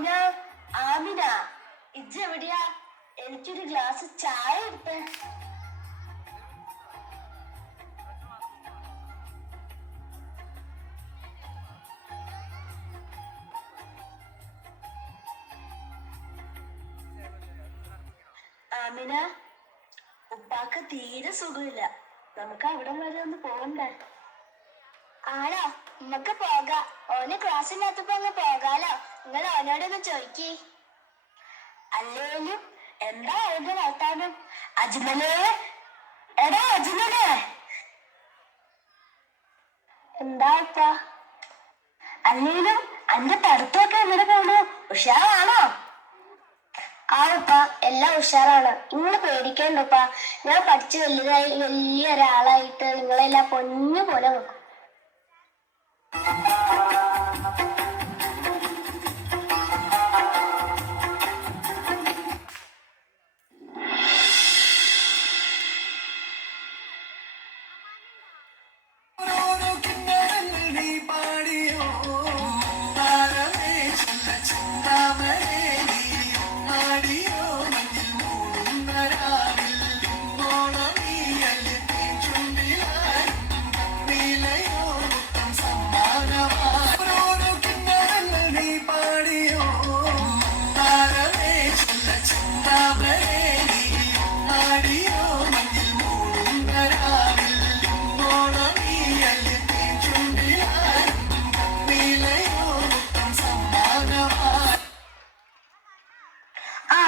ആമിന, ആമിന, ഇജ്ജ് എവിടെയാ? എനിക്കൊരു ഗ്ലാസ് ചായ എടുത്തേ. ആമിന, ഉപ്പാക്ക് തീരെ സുഖമില്ല. നമുക്ക് അവിടം വരെ ഒന്ന് പോകണ്ടേ? ആണോ? നമുക്ക് പോകാം. ഓന് ക്ലാസ്സിനകത്തപ്പോ അങ്ങ് പോകാലോ. നിങ്ങൾ ഓനോടൊന്ന് ചോദിക്കേ. അല്ലേലും എന്താ ഓന്റെ വർത്താനം? അജ്മലേ, എടാ അജ്മലേ. എന്താ ഇപ്പ? അല്ലേലും അന്റെ പഠിത്തമൊക്കെ എങ്ങനെ പോണു? ഉഷാറാണോ? ആവുപ്പ, എല്ലാം ഉഷാറാണ്. നിങ്ങൾ പേടിക്കേണ്ടപ്പ. ഞാൻ പഠിച്ച് വലുതായി വലിയ ഒരാളായിട്ട് നിങ്ങളെല്ലാം പൊന്നു പോലെ നോക്കും.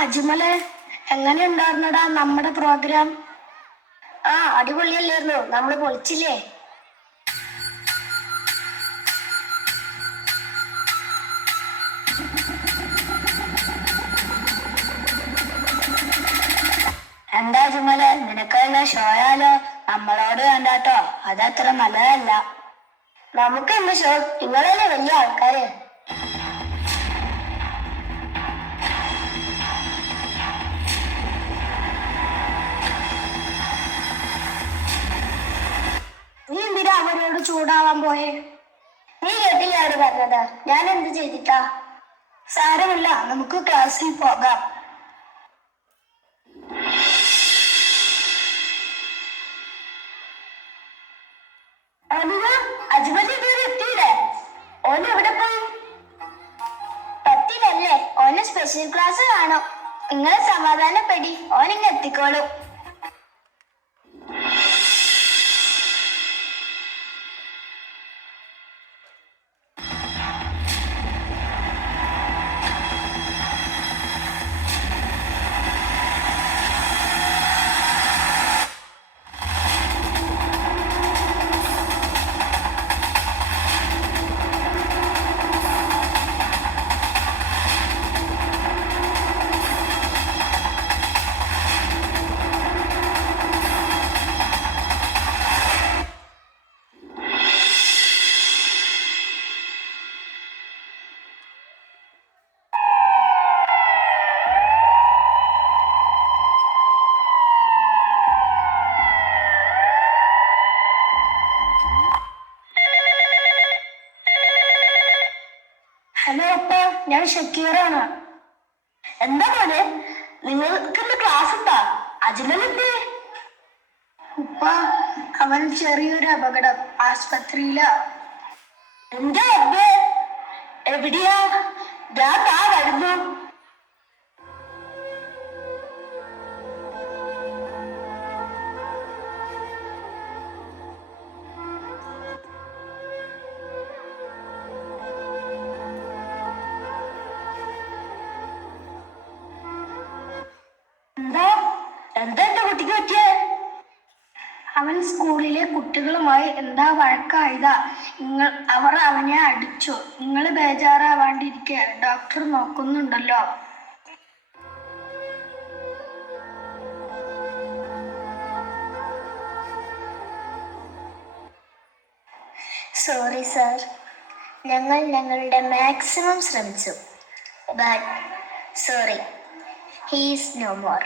അജ്മലെ, എങ്ങനെ ഉണ്ടായിരുന്നടാ നമ്മുടെ പ്രോഗ്രാം? അടിപൊളിയല്ലായിരുന്നു. നമ്മള് പൊളിച്ചില്ലേ? എന്താ അജ്മലെ, നിനക്കെല്ലാം ഷോയാലോ? നമ്മളോട് വേണ്ടാട്ടോ, അതത്ര നല്ലതല്ല. നമുക്ക് എന്ത് ഷോ? നിങ്ങളല്ലേ വലിയ ആൾക്കാര്. നീ എന്തിനാ അവരോട് ചൂടാവാൻ പോയേ? നീ കേട്ടില്ല അവര് പറഞ്ഞത്? ഞാൻ എന്ത് ചെയ്തിട്ടാ? സാരമില്ല, നമുക്ക് ക്ലാസ്സിൽ പോകാം. അജ്മലി ഇതുവരെ എത്തിയില്ലേ? ഓന് എവിടെ പോയി? പത്തിലല്ലേ? ഓന് സ്പെഷ്യൽ ക്ലാസ് കാണും. നിങ്ങളെ സമാധാനപ്പെടി, ഓനിങ്ങ് എത്തിക്കോളും. ഹലോ അപ്പ, ഞാൻ ഷക്കീറാണ്. എന്താ മോനെ, നിങ്ങൾക്ക് ക്ലാസ് ഉണ്ടാ? അജ്മലുണ്ട്. ഉപ്പ, അവൻ ചെറിയൊരു അപകടം, ആസ്പത്രിയിലാ. എന്റെ അബ്ബേ, എവിടെയാ? ഞാൻ വരുന്നു. എന്താ എന്റെ കുട്ടിക്ക് പറ്റിയേ? അവൻ സ്കൂളിലെ കുട്ടികളുമായി എന്താ വഴക്കായതാ. അവർ അവനെ അടിച്ചു. നിങ്ങൾ ബേജാറാവാണ്ടിരിക്കെ, ഡോക്ടർ നോക്കുന്നുണ്ടല്ലോ. സോറി സർ, ഞങ്ങൾ ഞങ്ങളുടെ മാക്സിമം ശ്രമിച്ചു. But sorry, he is no more.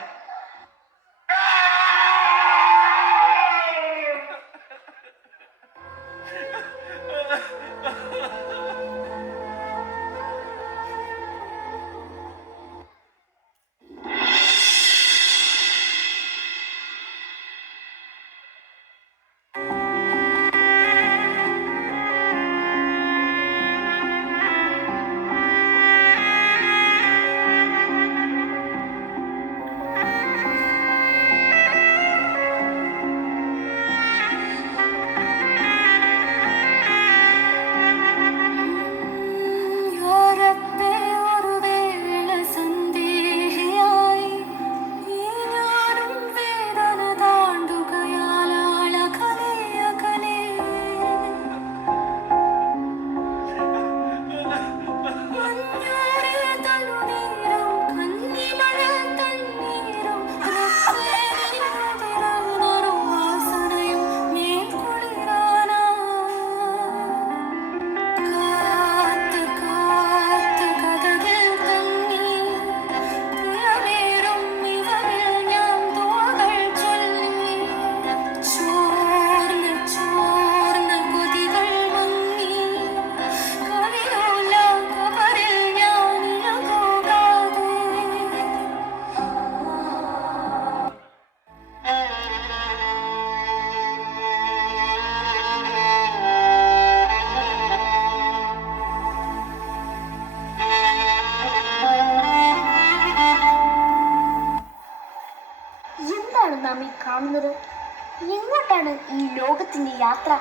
ദൂരെയാണ് ഈ ലോകത്തിന്റെ യാത്ര.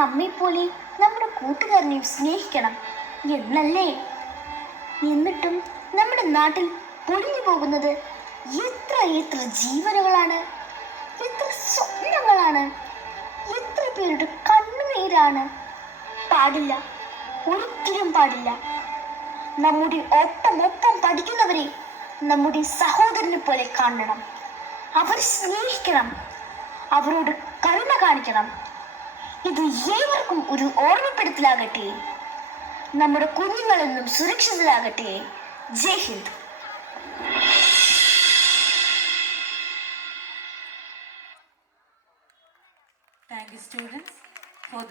നമ്മെപ്പോലെ നമ്മുടെ കൂട്ടുകാരനെയും സ്നേഹിക്കണം എന്നല്ലേ? എന്നിട്ടും നമ്മുടെ നാട്ടിൽ പൊളിഞ്ഞു പോകുന്നത് എത്ര എത്ര ജീവനുകളാണ്, എത്ര സ്വപ്നങ്ങളാണ്, എത്ര പേരുടെ കണ്ണുനീരാണ്. പാടില്ല, ഒരിക്കലും പാടില്ല. നമ്മുടെ ഒപ്പം പഠിക്കുന്നവരെ നമ്മുടെ സഹോദരനെ പോലെ കാണണം. അവർ സ്നേഹിക്കണം, അവരോട് കരുണ കാണിക്കണം. ഇത് ഏവർക്കും ഒരു ഓർമ്മപ്പെടുത്തലാകട്ടെ. നമ്മുടെ കുഞ്ഞുങ്ങളെന്നും സുരക്ഷിതരാകട്ടെ. ജയ് ഹിന്ദ്.